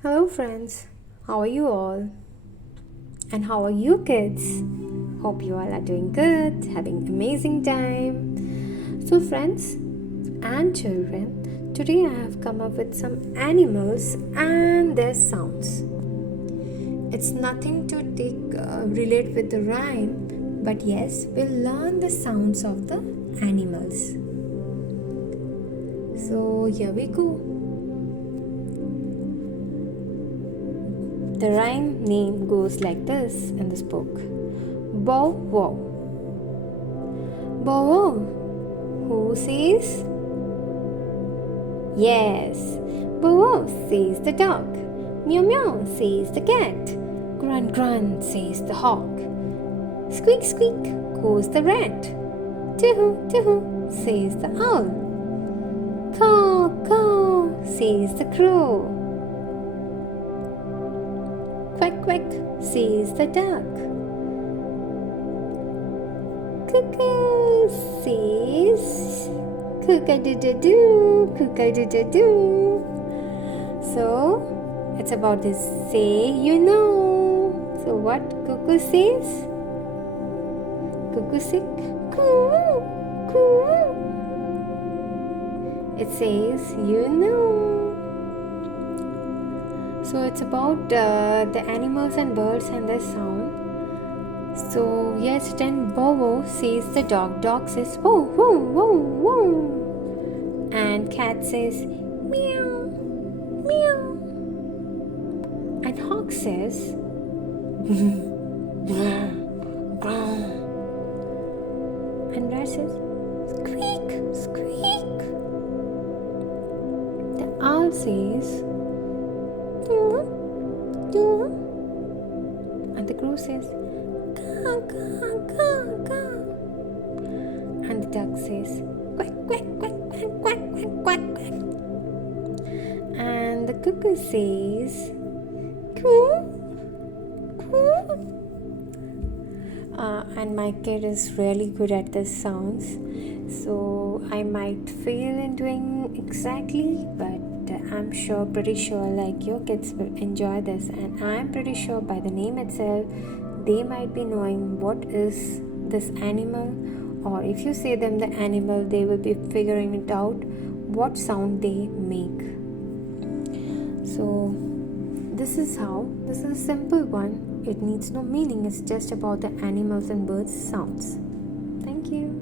Hello, friends. How are you all? And how are you, kids? Hope you all are doing good, having amazing time. So, friends and children, today I have come up with some animals and their sounds. It's nothing to relate with the rhyme, but yes, we'll learn the sounds of the animals. So, here we go. The rhyme name goes like this in this book. Bow wow. Bow wow. Who says? Yes. Bow wow says the dog. Meow meow says the cat. Grunt grunt says the hawk. Squeak squeak goes the rat. Too hoo says the owl. Caw caw says the crow. Quack quack says the duck. Cuckoo says cook-a-doo-doo-doo, cook-a-doo-doo-doo. So it's about this say you know. So what cuckoo says? Cuckoo says coo coo. It says you know. So it's about the animals and birds and their sound. So yes, then bow wow says the dog. Dog says whoa whoa whoa whoa. And cat says meow meow. And hawk says and rat says squeak squeak. The owl says and the crow says caw caw caw caw. And the duck says quack quack quack quack quack quack quack quack. And the cuckoo says coo coo. And my kid is really good at the sounds, so I might fail in doing exactly, but I'm pretty sure like your kids will enjoy this, and I'm pretty sure by the name itself they might be knowing what is this animal, or if you say them the animal, they will be figuring it out what sound they make. So this is a simple one. It needs no meaning. It's just about the animals and birds sounds. Thank you.